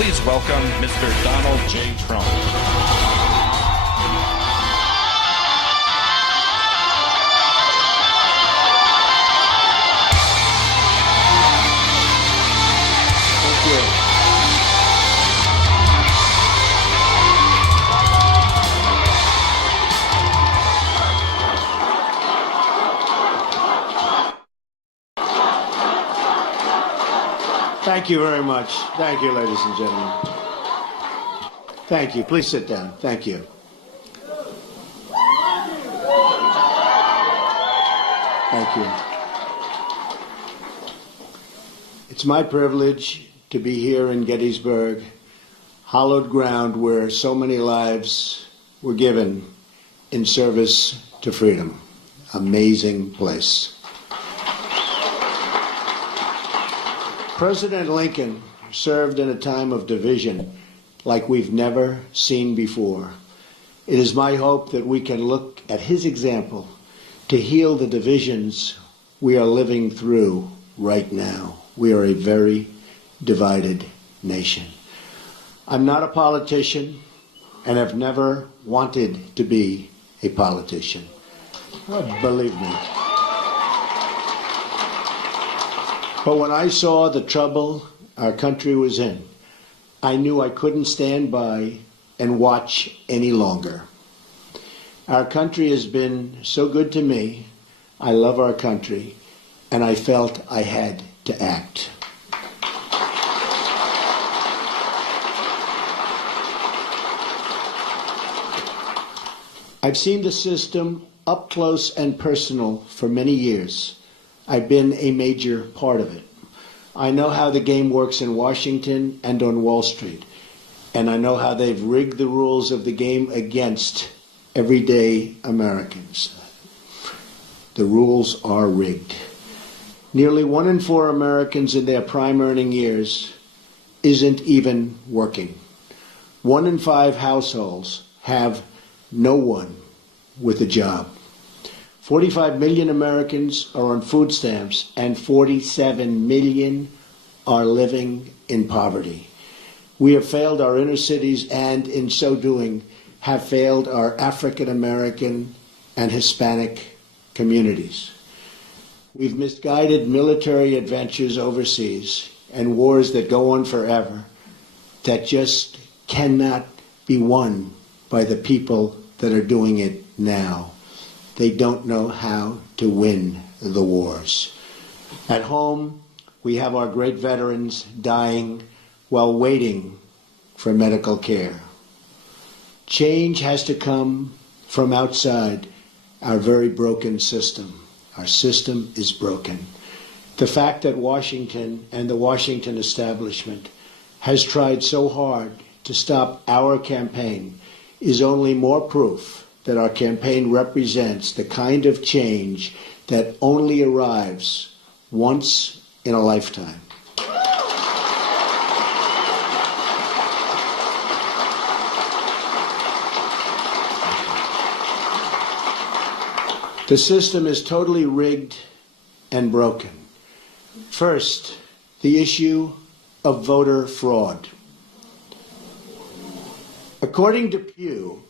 Please welcome Mr. Donald J. Trump. Thank you very much. Thank you, ladies and gentlemen. Thank you. Please sit down. Thank you. Thank you. It's my privilege to be here in Gettysburg, hallowed ground where so many lives were given in service to freedom. Amazing place. President Lincoln served in a time of division like we've never seen before. It is my hope that we can look at his example to heal the divisions we are living through right now. We are a very divided nation. I'm not a politician and have never wanted to be a politician. Believe me. But when I saw the trouble our country was in, I knew I couldn't stand by and watch any longer. Our country has been so good to me. I love our country, and I felt I had to act. I've seen the system up close and personal for many years. I've been a major part of it. I know how the game works in Washington and on Wall Street, and I know how they've rigged the rules of the game against everyday Americans. The rules are rigged. Nearly 1 in 4 Americans in their prime earning years isn't even working. 1 in 5 households have no one with a job. 45 million Americans are on food stamps, and 47 million are living in poverty. We have failed our inner cities, and in so doing, have failed our African American and Hispanic communities. We've misguided military adventures overseas and wars that go on forever that just cannot be won by the people that are doing it now. They don't know how to win the wars. At home, we have our great veterans dying while waiting for medical care. Change has to come from outside our very broken system. Our system is broken. The fact that Washington and the Washington establishment has tried so hard to stop our campaign is only more proof that our campaign represents the kind of change that only arrives once in a lifetime. The system is totally rigged and broken. First, the issue of voter fraud. According to Pew,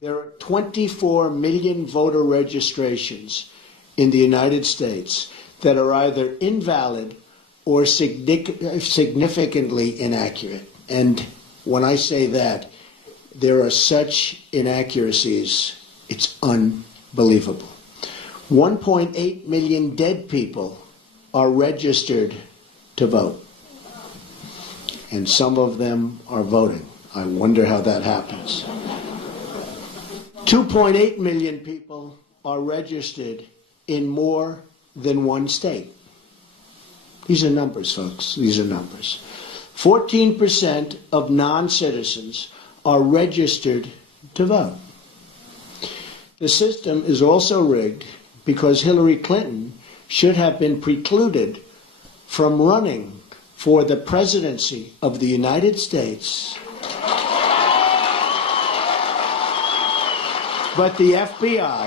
there are 24 million voter registrations in the United States that are either invalid or significantly inaccurate. And when I say that, there are such inaccuracies, it's unbelievable. 1.8 million dead people are registered to vote, and some of them are voting. I wonder how that happens. 2.8 million people are registered in more than one state. These are numbers, folks. These are numbers. 14% of non-citizens are registered to vote. The system is also rigged because Hillary Clinton should have been precluded from running for the presidency of the United States. But the FBI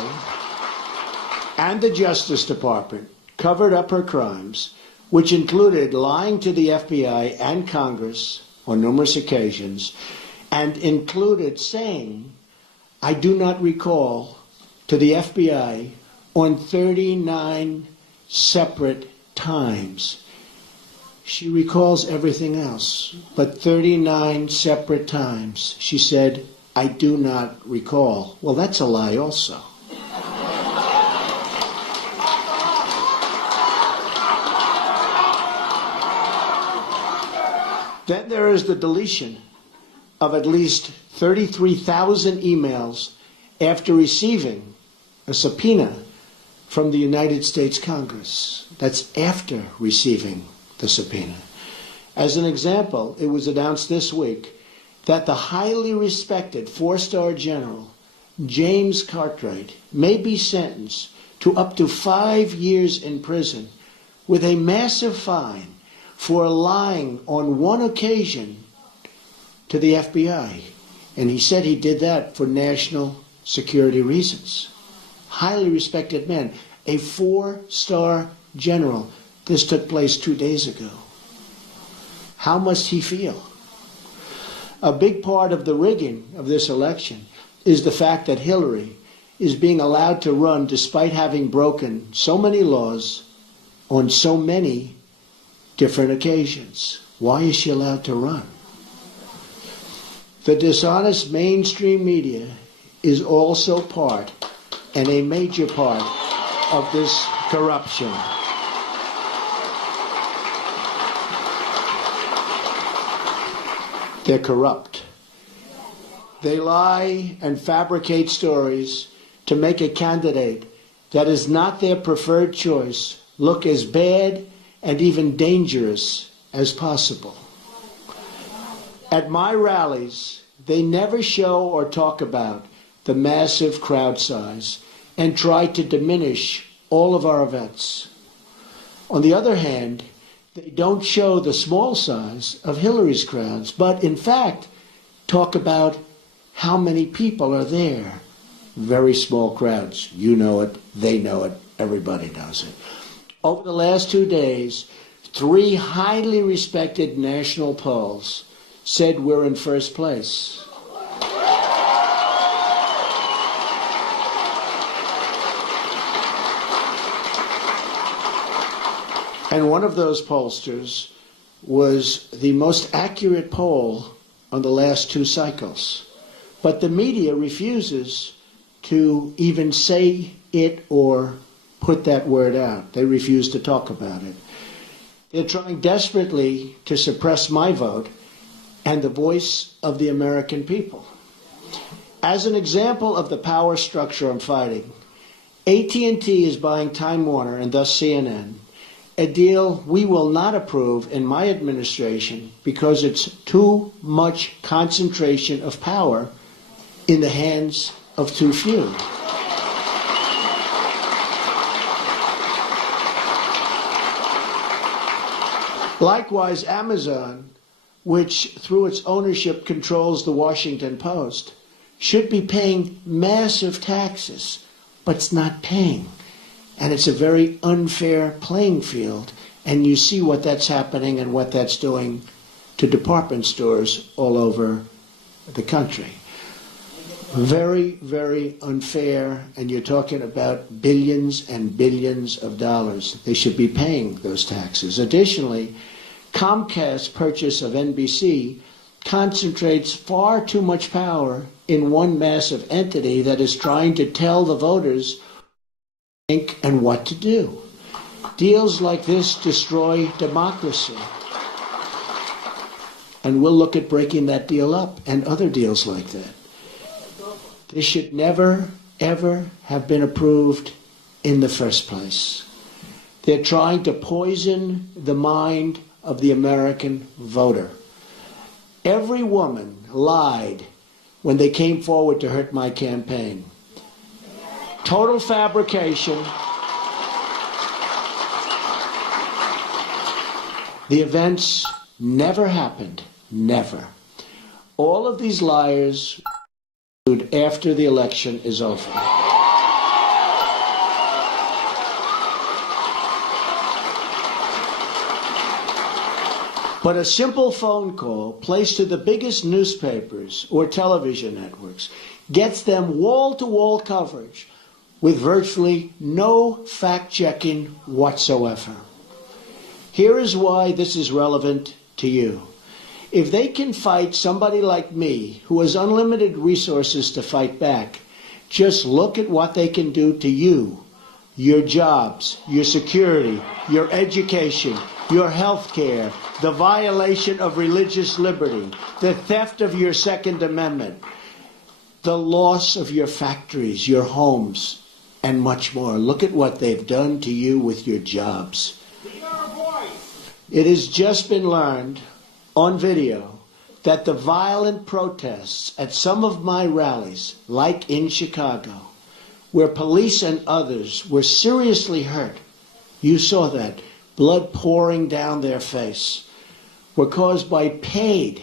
and the Justice Department covered up her crimes, which included lying to the FBI and Congress on numerous occasions and included saying, I do not recall, to the FBI on 39 separate times. She recalls everything else, but 39 separate times she said, I do not recall. Well, that's a lie also. Then there is the deletion of at least 33,000 emails after receiving a subpoena from the United States Congress. That's after receiving the subpoena. As an example, it was announced this week that the highly respected four-star general James Cartwright may be sentenced to up to 5 years in prison with a massive fine for lying on one occasion to the FBI. And he said he did that for national security reasons. Highly respected man, a four-star general. This took place 2 days ago. How must he feel? A big part of the rigging of this election is the fact that Hillary is being allowed to run despite having broken so many laws on so many different occasions. Why is she allowed to run? The dishonest mainstream media is also part, and a major part, of this corruption. They're corrupt. They lie and fabricate stories to make a candidate that is not their preferred choice look as bad and even dangerous as possible. At my rallies, they never show or talk about the massive crowd size and try to diminish all of our events. On the other hand, they don't show the small size of Hillary's crowds, but in fact, talk about how many people are there. Very small crowds. You know it, they know it, everybody knows it. Over the last 2 days, 3 highly respected national polls said we're in first place. And one of those pollsters was the most accurate poll on the last 2 cycles. But the media refuses to even say it or put that word out. They refuse to talk about it. They're trying desperately to suppress my vote and the voice of the American people. As an example of the power structure I'm fighting, AT&T is buying Time Warner and thus CNN, a deal we will not approve in my administration because it's too much concentration of power in the hands of too few. Likewise, Amazon, which through its ownership controls the Washington Post, should be paying massive taxes, but it's not paying. And it's a very unfair playing field. And you see what that's happening and what that's doing to department stores all over the country. Very, very unfair. And you're talking about billions and billions of dollars. They should be paying those taxes. Additionally, Comcast's purchase of NBC concentrates far too much power in one massive entity that is trying to tell the voters think and what to do. Deals like this destroy democracy. And we'll look at breaking that deal up and other deals like that. This should never, ever have been approved in the first place. They're trying to poison the mind of the American voter. Every woman lied when they came forward to hurt my campaign. Total fabrication. The events never happened. Never. All of these liars after the election is over. But a simple phone call placed to the biggest newspapers or television networks gets them wall-to-wall coverage with virtually no fact-checking whatsoever. Here is why this is relevant to you. If they can fight somebody like me, who has unlimited resources to fight back, just look at what they can do to you, your jobs, your security, your education, your health care, the violation of religious liberty, the theft of your Second Amendment, the loss of your factories, your homes, and much more. Look at what they've done to you with your jobs. It has just been learned on video that the violent protests at some of my rallies, like in Chicago, where police and others were seriously hurt, you saw that, blood pouring down their face, were caused by paid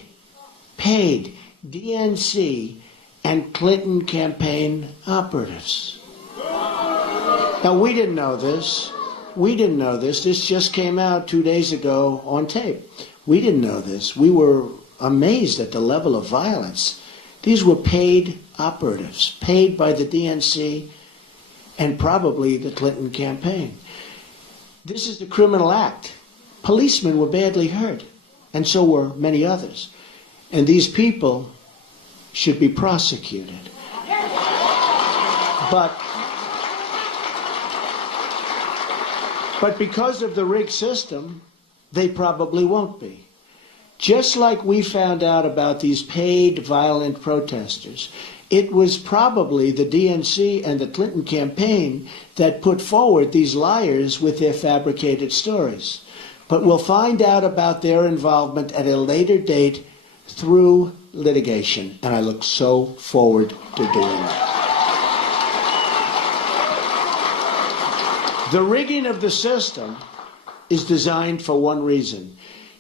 DNC and Clinton campaign operatives. Now, we didn't know this. This just came out 2 days ago on tape. We didn't know this. We were amazed at the level of violence. These were paid operatives, paid by the DNC and probably the Clinton campaign. This is a criminal act. Policemen were badly hurt, and so were many others. And these people should be prosecuted. But because of the rigged system, they probably won't be. Just like we found out about these paid violent protesters, it was probably the DNC and the Clinton campaign that put forward these liars with their fabricated stories. But we'll find out about their involvement at a later date through litigation, and I look so forward to doing that. The rigging of the system is designed for one reason: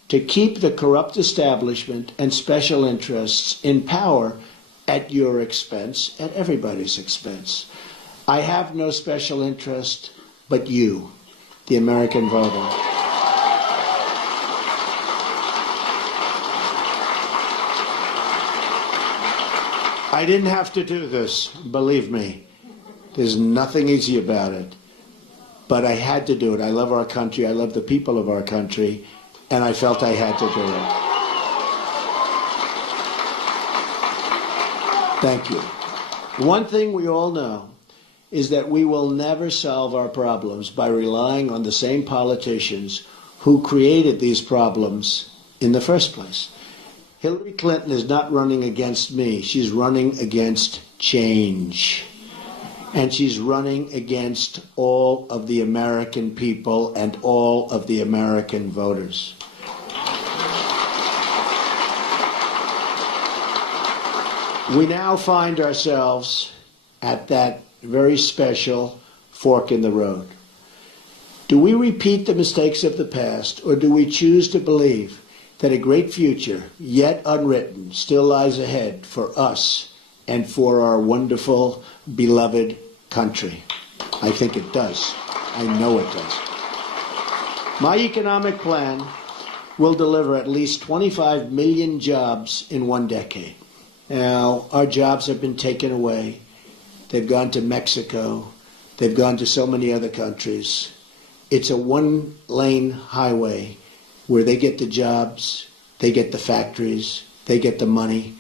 to keep the corrupt establishment and special interests in power at your expense, at everybody's expense. I have no special interest but you, the American voter. I didn't have to do this, believe me. There's nothing easy about it. But I had to do it. I love our country. I love the people of our country. And I felt I had to do it. Thank you. One thing we all know is that we will never solve our problems by relying on the same politicians who created these problems in the first place. Hillary Clinton is not running against me. She's running against change. And she's running against all of the American people and all of the American voters. We now find ourselves at that very special fork in the road. Do we repeat the mistakes of the past, or do we choose to believe that a great future, yet unwritten, still lies ahead for us and for our wonderful, beloved country? I think it does. I know it does. My economic plan will deliver at least 25 million jobs in 1 decade. Now, our jobs have been taken away. They've gone to Mexico. They've gone to so many other countries. It's a one-lane highway where they get the jobs, they get the factories, they get the money,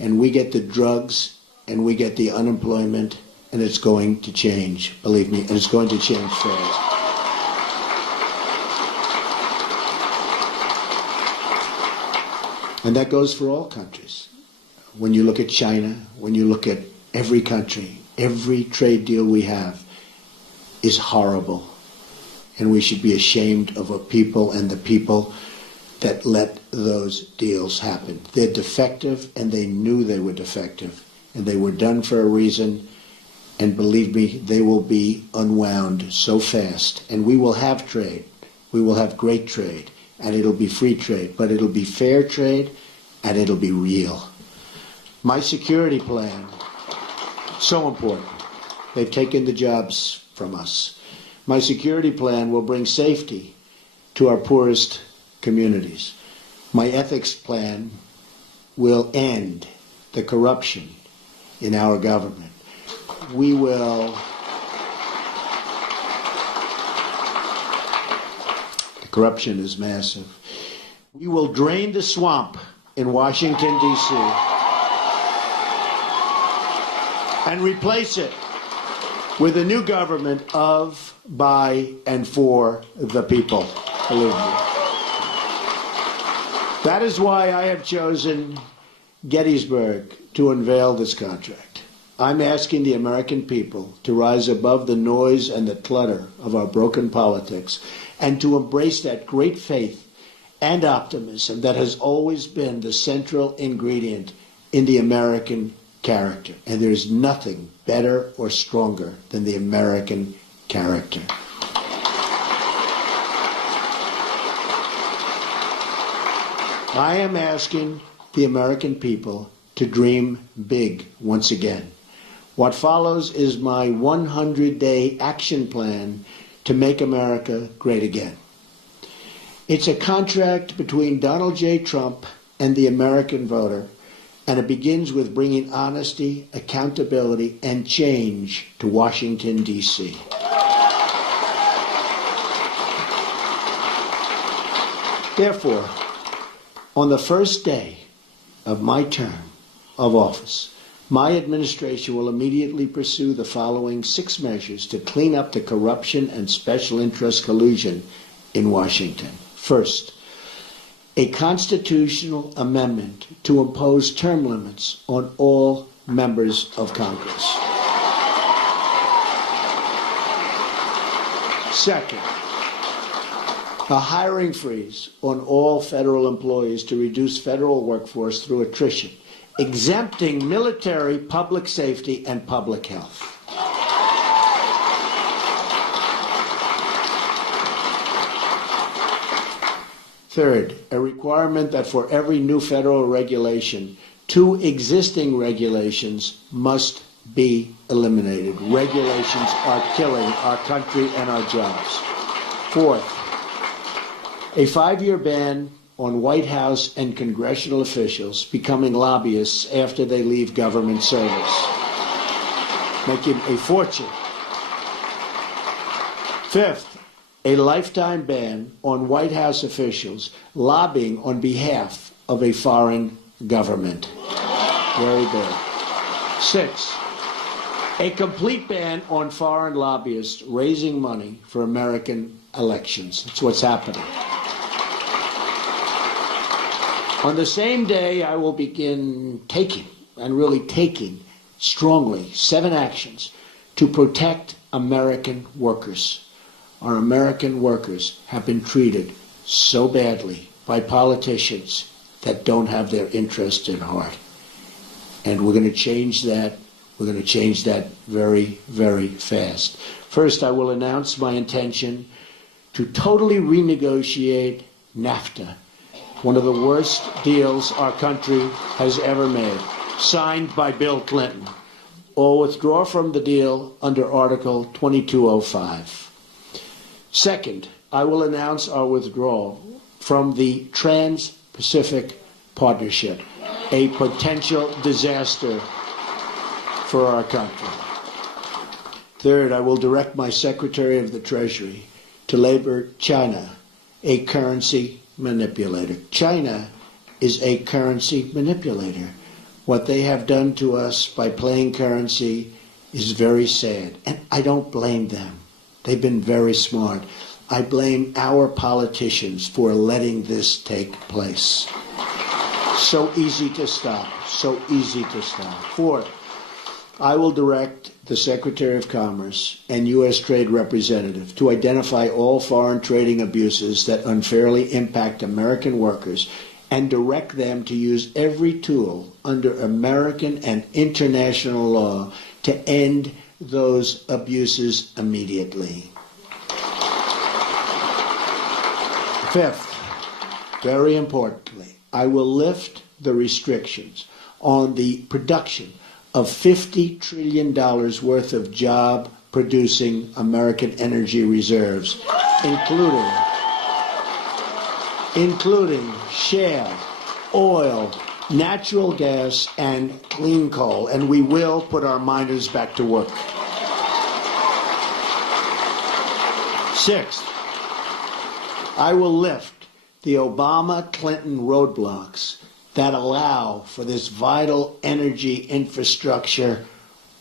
and we get the drugs, and we get the unemployment, and it's going to change, believe me, and it's going to change fast. And that goes for all countries. When you look at China, when you look at every country, every trade deal we have is horrible. And we should be ashamed of our people and the people that let those deals happen. They're defective, and they knew they were defective. And they were done for a reason. And believe me, they will be unwound so fast. And we will have trade. We will have great trade. And it'll be free trade. But it'll be fair trade, and it'll be real. My security plan, so important. They've taken the jobs from us. My security plan will bring safety to our poorest communities. My ethics plan will end the corruption in our government. We will the corruption is massive. We will drain the swamp in Washington, D.C. and replace it with a new government of, by, and for the people. Believe me. That is why I have chosen Gettysburg to unveil this contract. I'm asking the American people to rise above the noise and the clutter of our broken politics and to embrace that great faith and optimism that has always been the central ingredient in the American character. And there's nothing better or stronger than the American character. I am asking the American people to dream big once again. What follows is my 100-day action plan to make America great again. It's a contract between Donald J. Trump and the American voter, and it begins with bringing honesty, accountability, and change to Washington, D.C. Therefore, on the first day of my term of office, my administration will immediately pursue the following 6 measures to clean up the corruption and special interest collusion in Washington. First, a constitutional amendment to impose term limits on all members of Congress. Second, a hiring freeze on all federal employees to reduce federal workforce through attrition, exempting military, public safety, and public health. Third, a requirement that for every new federal regulation, 2 existing regulations must be eliminated. Regulations are killing our country and our jobs. Fourth, a 5-year ban on White House and congressional officials becoming lobbyists after they leave government service, making a fortune. Fifth, a lifetime ban on White House officials lobbying on behalf of a foreign government. Very bad. Sixth, a complete ban on foreign lobbyists raising money for American elections. That's what's happening. On the same day, I will begin taking strongly 7 actions to protect American workers. Our American workers have been treated so badly by politicians that don't have their interest in heart. And we're going to change that. We're going to change that very, very fast. First, I will announce my intention to totally renegotiate NAFTA, one of the worst deals our country has ever made, signed by Bill Clinton, or withdraw from the deal under Article 2205. Second, I will announce our withdrawal from the Trans-Pacific Partnership, a potential disaster for our country. Third, I will direct my Secretary of the Treasury to label China a currency manipulator. China is a currency manipulator. What they have done to us by playing currency is very sad, and I don't blame them. They've been very smart. I blame our politicians for letting this take place. So easy to stop. So easy to stop. Fourth, I will direct the Secretary of Commerce and U.S. Trade Representative to identify all foreign trading abuses that unfairly impact American workers and direct them to use every tool under American and international law to end those abuses immediately. Fifth, very importantly, I will lift the restrictions on the production of $50 trillion worth of job-producing American energy reserves, including including shale, oil, natural gas, and clean coal, and we will put our miners back to work. Sixth, I will lift the Obama-Clinton roadblocks that allow for this vital energy infrastructure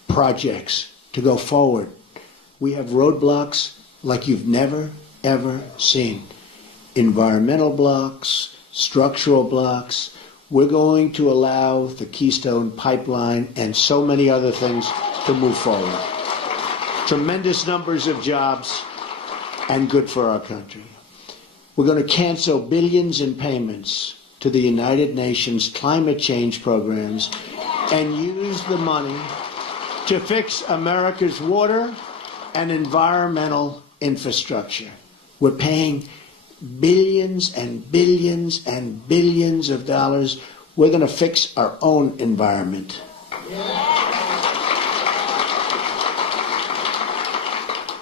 projects to go forward. We have roadblocks like you've never, ever seen. Environmental blocks, structural blocks. We're going to allow the Keystone Pipeline and so many other things to move forward. Tremendous numbers of jobs and good for our country. We're going to cancel billions in payments to the United Nations climate change programs and use the money to fix America's water and environmental infrastructure. We're paying billions and billions and billions of dollars. We're going to fix our own environment.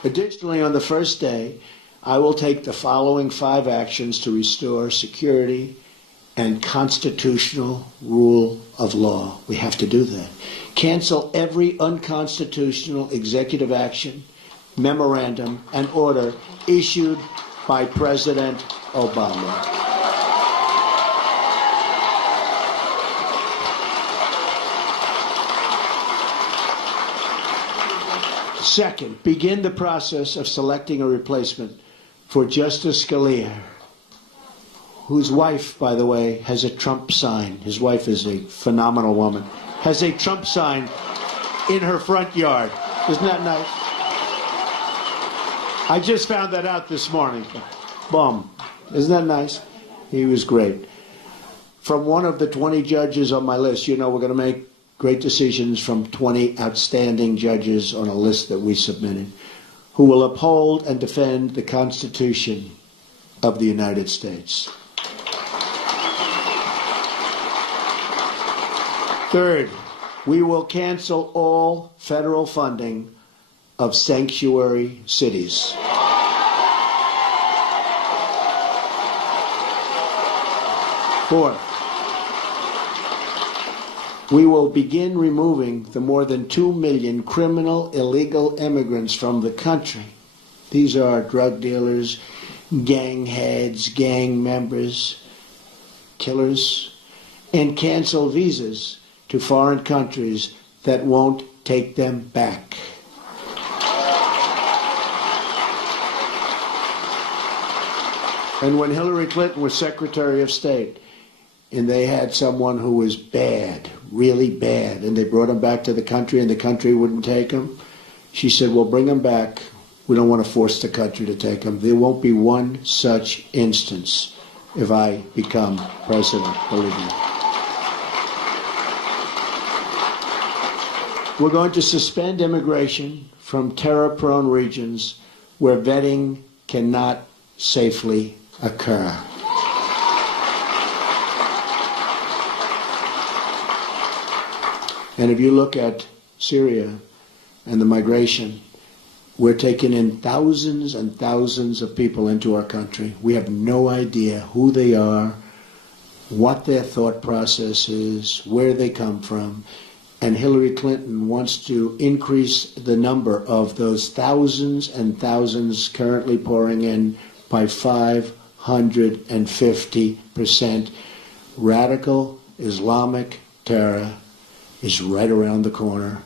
Additionally, on the first day, I will take the following 5 actions to restore security and constitutional rule of law. We have to do that. Cancel every unconstitutional executive action, memorandum, and order issued by President Obama. Second, begin the process of selecting a replacement for Justice Scalia, whose wife, by the way, has a Trump sign. His wife is a phenomenal woman. Has a Trump sign in her front yard. Isn't that nice? I just found that out this morning. Boom. Isn't that nice? He was great. From one of the 20 judges on my list, you know we're going to make great decisions from 20 outstanding judges on a list that we submitted, who will uphold and defend the Constitution of the United States. Third, we will cancel all federal funding of sanctuary cities. Fourth, we will begin removing the more than 2 million criminal illegal immigrants from the country. These are drug dealers, gang heads, gang members, killers, and cancel visas to foreign countries that won't take them back. And when Hillary Clinton was Secretary of State, and they had someone who was bad, really bad, and they brought him back to the country and the country wouldn't take him, she said, well, bring him back. We don't want to force the country to take him. There won't be one such instance if I become president, believe me. We're going to suspend immigration from terror-prone regions where vetting cannot safely occur. And if you look at Syria and the migration, we're taking in thousands and thousands of people into our country. We have no idea who they are, what their thought process is, where they come from. And Hillary Clinton wants to increase the number of those thousands and thousands currently pouring in by 550%. Radical Islamic terror is right around the corner.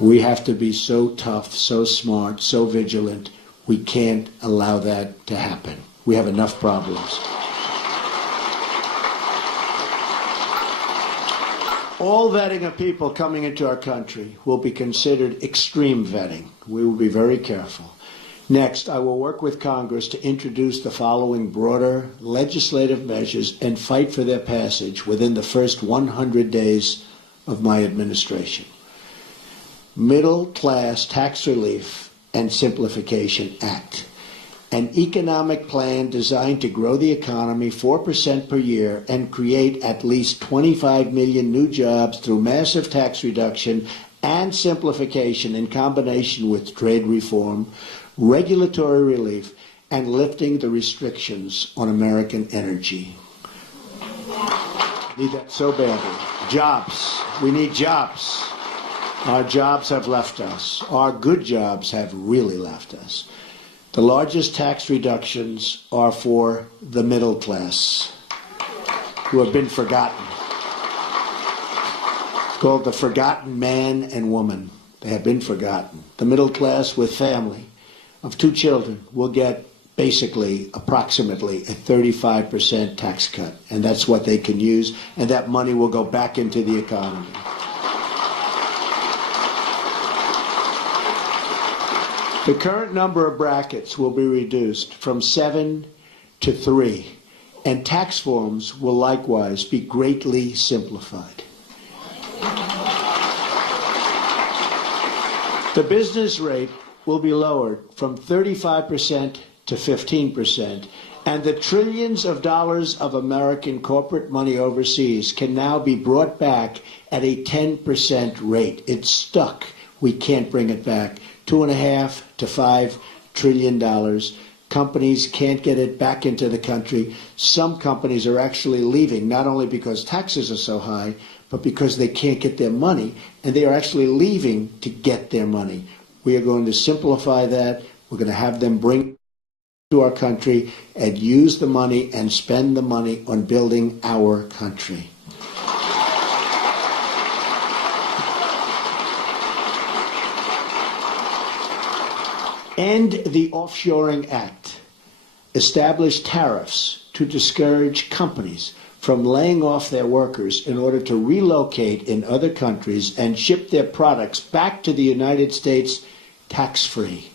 We have to be so tough, so smart, so vigilant. We can't allow that to happen. We have enough problems. All vetting of people coming into our country will be considered extreme vetting. We will be very careful. Next, I will work with Congress to introduce the following broader legislative measures and fight for their passage within the first 100 days of my administration. Middle Class Tax Relief and Simplification Act. An economic plan designed to grow the economy 4% per year and create at least 25 million new jobs through massive tax reduction and simplification in combination with trade reform, regulatory relief, and lifting the restrictions on American energy. Need that so badly. Jobs. We need jobs. Our jobs have left us. Our good jobs have really left us. The largest tax reductions are for the middle class, who have been forgotten. It's called the forgotten man and woman. They have been forgotten. The middle class with family of 2 children will get basically approximately a 35% tax cut, and that's what they can use, and that money will go back into the economy. The current number of brackets will be reduced from 7 to 3, and tax forms will likewise be greatly simplified. The business rate will be lowered from 35% to 15%, and the trillions of dollars of American corporate money overseas can now be brought back at a 10% rate. It's stuck. We can't bring it back. $2.5 to $5 trillion. Companies can't get it back into the country. Some companies are actually leaving, not only because taxes are so high, but because they can't get their money, and they are actually leaving to get their money. We are going to simplify that. We're going to have them bring to our country and use the money and spend the money on building our country. End the Offshoring Act. Establish tariffs to discourage companies from laying off their workers in order to relocate in other countries and ship their products back to the United States tax-free.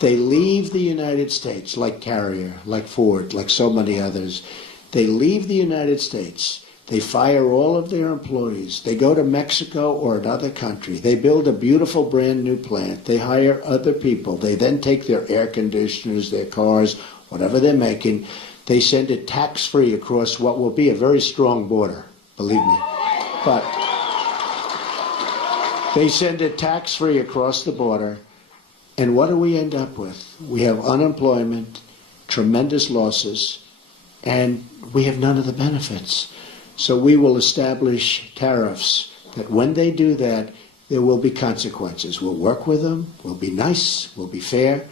They leave the United States, like Carrier, like Ford, like so many others. They leave the United States. They fire all of their employees. They go to Mexico or another country. They build a beautiful brand new plant. They hire other people. They then take their air conditioners, their cars, whatever they're making. They send it tax-free across what will be a very strong border, believe me. But they send it tax-free across the border. And what do we end up with? We have unemployment, tremendous losses, and we have none of the benefits. So we will establish tariffs that when they do that, there will be consequences. We'll work with them, we'll be nice, we'll be fair,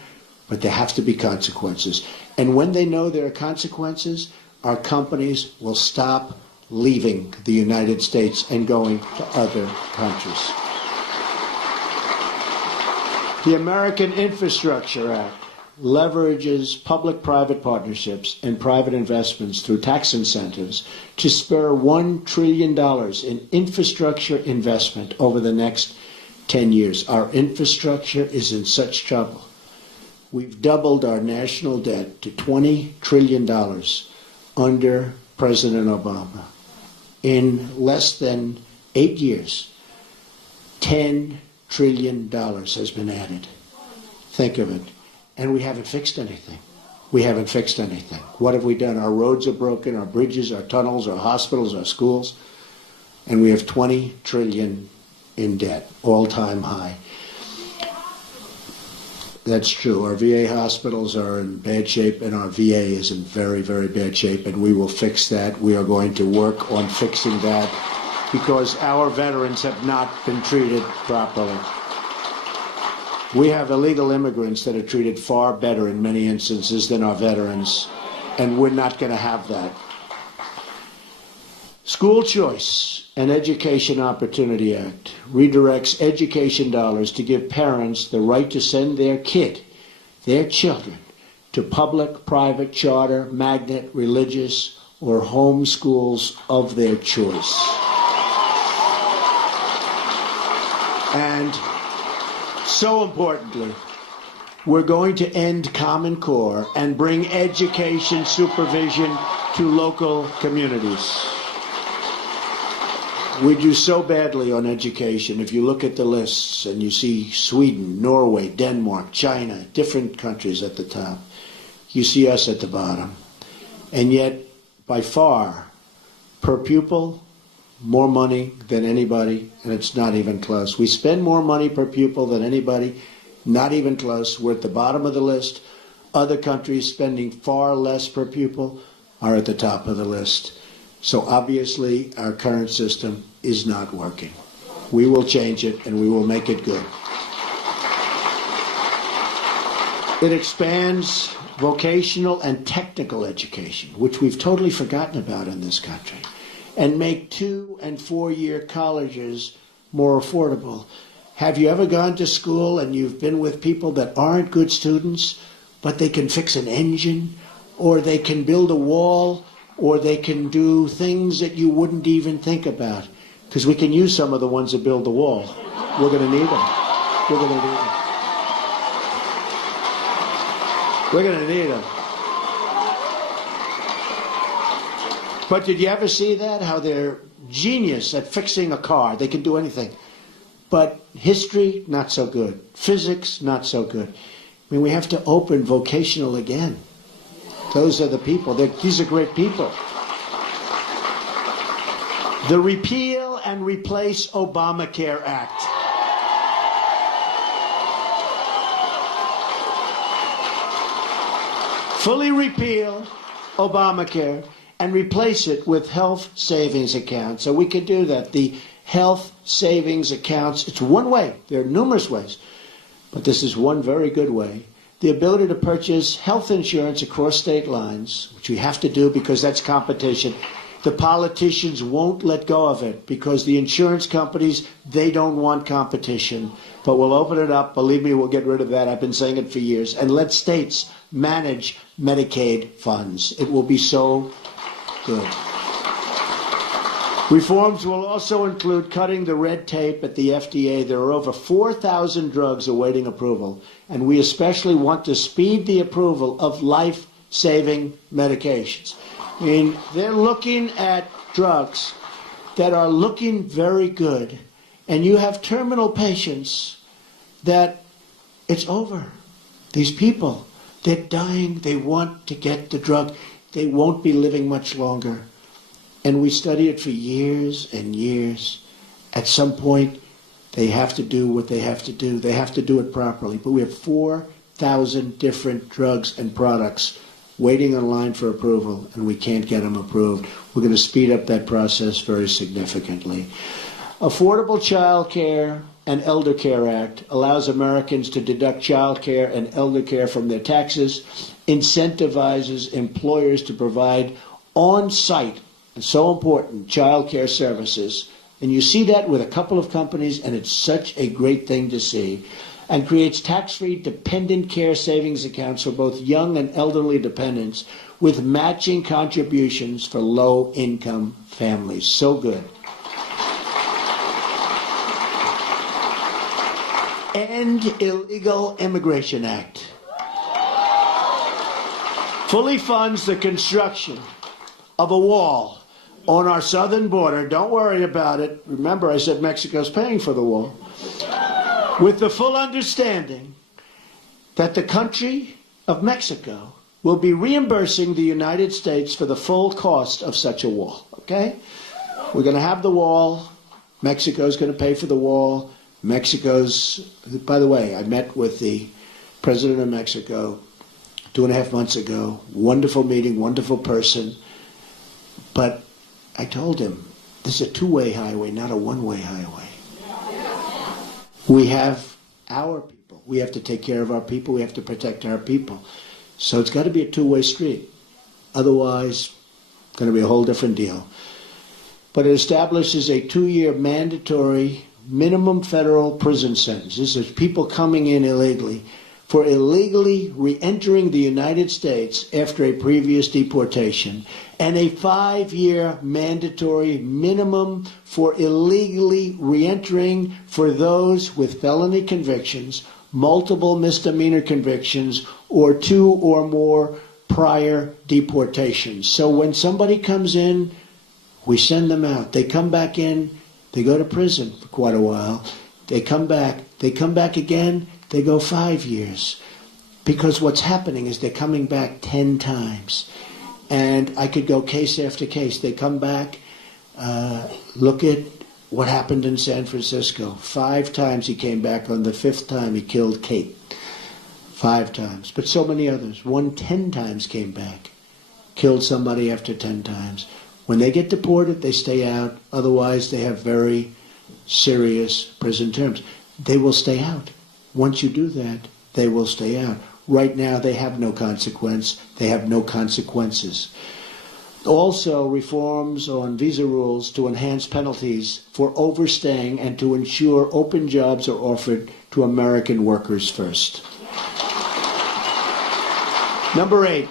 but there have to be consequences. And when they know there are consequences, our companies will stop leaving the United States and going to other countries. The American Infrastructure Act leverages public-private partnerships and private investments through tax incentives to spur $1 trillion in infrastructure investment over the next 10 years. Our infrastructure is in such trouble. We've doubled our national debt to $20 trillion under President Obama. In less than 8 years, $10 trillion has been added. Think of it. And we haven't fixed anything. We haven't fixed anything. What have we done? Our roads are broken, our bridges, our tunnels, our hospitals, our schools, and we have 20 trillion in debt, all-time high. That's true. Our VA hospitals are in bad shape, and our VA is in very, very bad shape, and we will fix that. We are going to work on fixing that because our veterans have not been treated properly. We have illegal immigrants that are treated far better in many instances than our veterans, and we're not going to have that. School Choice and Education Opportunity Act redirects education dollars to give parents the right to send their kid, their children, to public, private, charter, magnet, religious, or home schools of their choice. And so importantly, we're going to end Common Core and bring education supervision to local communities. We do so badly on education. If you look at the lists and you see Sweden, Norway, Denmark, China, different countries at the top, you see us at the bottom. And yet, by far, per pupil, more money than anybody, and it's not even close. We spend more money per pupil than anybody, not even close. We're at the bottom of the list Other countries spending far less per pupil are at the top of the list. So obviously our current system is not working. We will change it and we will make it good. It expands vocational and technical education, which we've totally forgotten about in this country, and make 2- and 4-year colleges more affordable. Have you ever gone to school and you've been with people that aren't good students, but they can fix an engine, or they can build a wall, or they can do things that you wouldn't even think about? Because we can use some of the ones that build the wall. We're going to need them. We're going to need them. We're going to need them. But did you ever see that? How they're genius at fixing a car. They can do anything. But history, not so good. Physics, not so good. I mean, we have to open vocational again. Those are the people. These are great people. The Repeal and Replace Obamacare Act. Fully repeal Obamacare and replace it with health savings accounts. So we can do that. The health savings accounts, it's one way. There are numerous ways, but this is one very good way. The ability to purchase health insurance across state lines, which we have to do because that's competition. The politicians won't let go of it because the insurance companies, they don't want competition. But we'll open it up. Believe me, we'll get rid of that. I've been saying it for years. And let states manage Medicaid funds. It will be so good. Reforms will also include cutting the red tape at the FDA. There are over 4,000 drugs awaiting approval, and we especially want to speed the approval of life-saving medications. I mean, they're looking at drugs that are looking very good, and you have terminal patients that it's over. These people, they're dying. They want to get the drug. They won't be living much longer. And we study it for years and years. At some point, they have to do what they have to do. They have to do it properly. But we have 4,000 different drugs and products waiting in line for approval, and we can't get them approved. We're going to speed up that process very significantly. Affordable Child Care and Elder Care Act allows Americans to deduct child care and elder care from their taxes, incentivizes employers to provide on-site, and so important, child care services. And you see that with a couple of companies, and it's such a great thing to see. And creates tax-free dependent care savings accounts for both young and elderly dependents with matching contributions for low-income families. So good. End Illegal Immigration Act. Fully funds the construction of a wall on our southern border. Don't worry about it. Remember, I said Mexico's paying for the wall. With the full understanding that the country of Mexico will be reimbursing the United States for the full cost of such a wall, okay? We're going to have the wall. Mexico's going to pay for the wall. Mexico's, by the way, I met with the president of Mexico 2.5 months ago. Wonderful meeting, wonderful person. But I told him, this is a two-way highway, not a one-way highway. We have our people. We have to take care of our people. We have to protect our people. So it's got to be a two-way street. Otherwise, it's going to be a whole different deal. But it establishes a 2-year mandatory minimum federal prison sentence. This is people coming in illegally for illegally re-entering the United States after a previous deportation, and a 5-year mandatory minimum for illegally re-entering for those with felony convictions, multiple misdemeanor convictions, or 2 or more prior deportations. So when somebody comes in, we send them out. They come back in, they go to prison for quite a while. They come back again, they go 5 years. Because what's happening is they're coming back 10 times. And I could go case after case. They come back, look at what happened in San Francisco. 5 times he came back. On the 5th time, he killed Kate. 5 times, but so many others. One 10 times came back, killed somebody after 10 times. When they get deported, they stay out. Otherwise, they have very serious prison terms. They will stay out. Once you do that, they will stay out. Right now, they have no consequence. They have no consequences. Also, reforms on visa rules to enhance penalties for overstaying and to ensure open jobs are offered to American workers first. Number 8,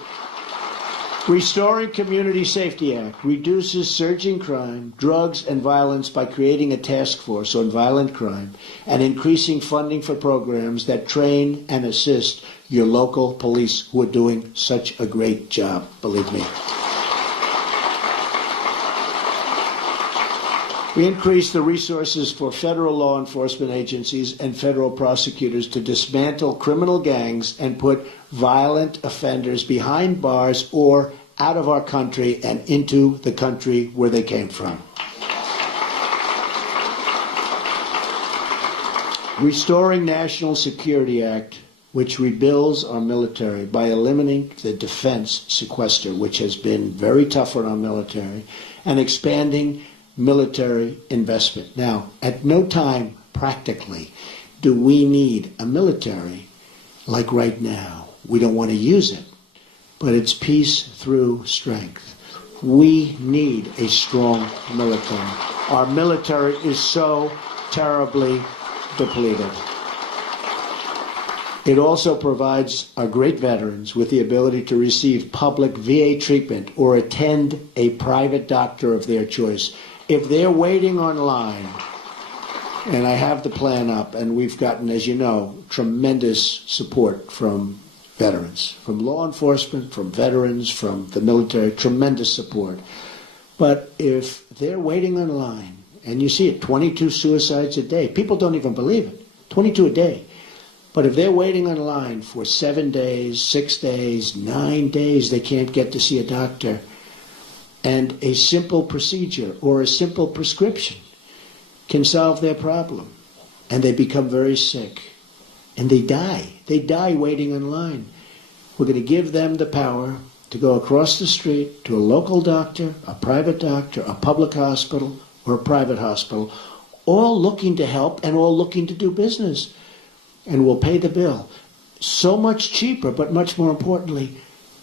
Restoring Community Safety Act reduces surging crime, drugs, and violence by creating a task force on violent crime and increasing funding for programs that train and assist your local police who are doing such a great job, believe me. We increased the resources for federal law enforcement agencies and federal prosecutors to dismantle criminal gangs and put violent offenders behind bars or out of our country and into the country where they came from. Restoring National Security Act, which rebuilds our military by eliminating the defense sequester, which has been very tough on our military, and expanding military investment. Now, at no time, practically, do we need a military like right now. We don't want to use it, but it's peace through strength. We need a strong military. Our military is so terribly depleted. It also provides our great veterans with the ability to receive public VA treatment or attend a private doctor of their choice. If they're waiting online, and I have the plan up, and we've gotten, as you know, tremendous support from veterans, from law enforcement, from veterans, from the military, tremendous support. But if they're waiting online, and you see it, 22 suicides a day, people don't even believe it, 22 a day. But if they're waiting online for 7 days, 6 days, 9 days, they can't get to see a doctor, and a simple procedure or a simple prescription can solve their problem. And they become very sick. And they die. They die waiting in line. We're going to give them the power to go across the street to a local doctor, a private doctor, a public hospital, or a private hospital, all looking to help and all looking to do business. And we'll pay the bill. So much cheaper, but much more importantly,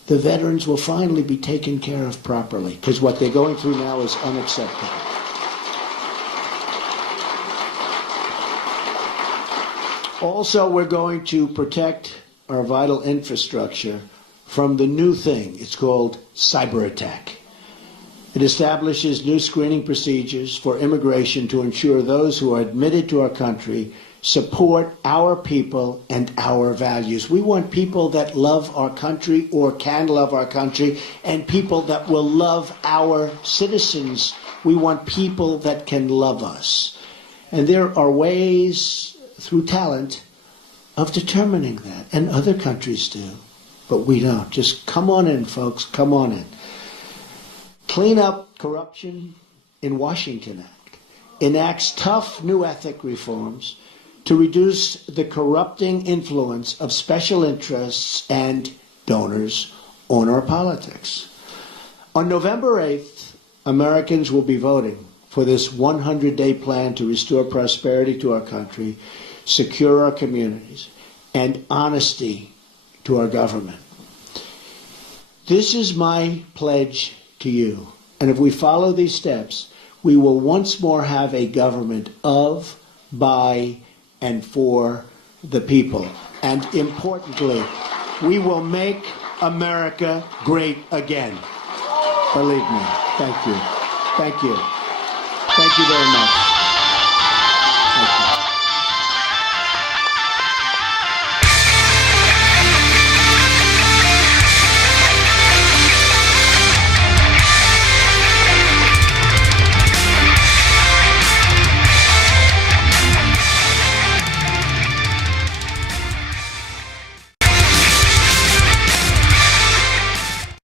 the veterans will finally be taken care of properly, because what they're going through now is unacceptable. Also, we're going to protect our vital infrastructure from the new thing. It's called cyber attack. It establishes new screening procedures for immigration to ensure those who are admitted to our country support our people and our values. We want people that love our country or can love our country, and people that will love our citizens. We want people that can love us. And there are ways through talent of determining that, and other countries do, but we don't. Just come on in, folks, come on in. Clean up corruption in Washington Act enacts tough new ethic reforms to reduce the corrupting influence of special interests and donors on our politics. On November 8th, Americans will be voting for this 100-day plan to restore prosperity to our country, secure our communities, and honesty to our government. This is my pledge to you. And if we follow these steps, we will once more have a government of, by, and for the people. And importantly, we will make America great again. Believe me. Thank you. Thank you. Thank you very much. Thank you.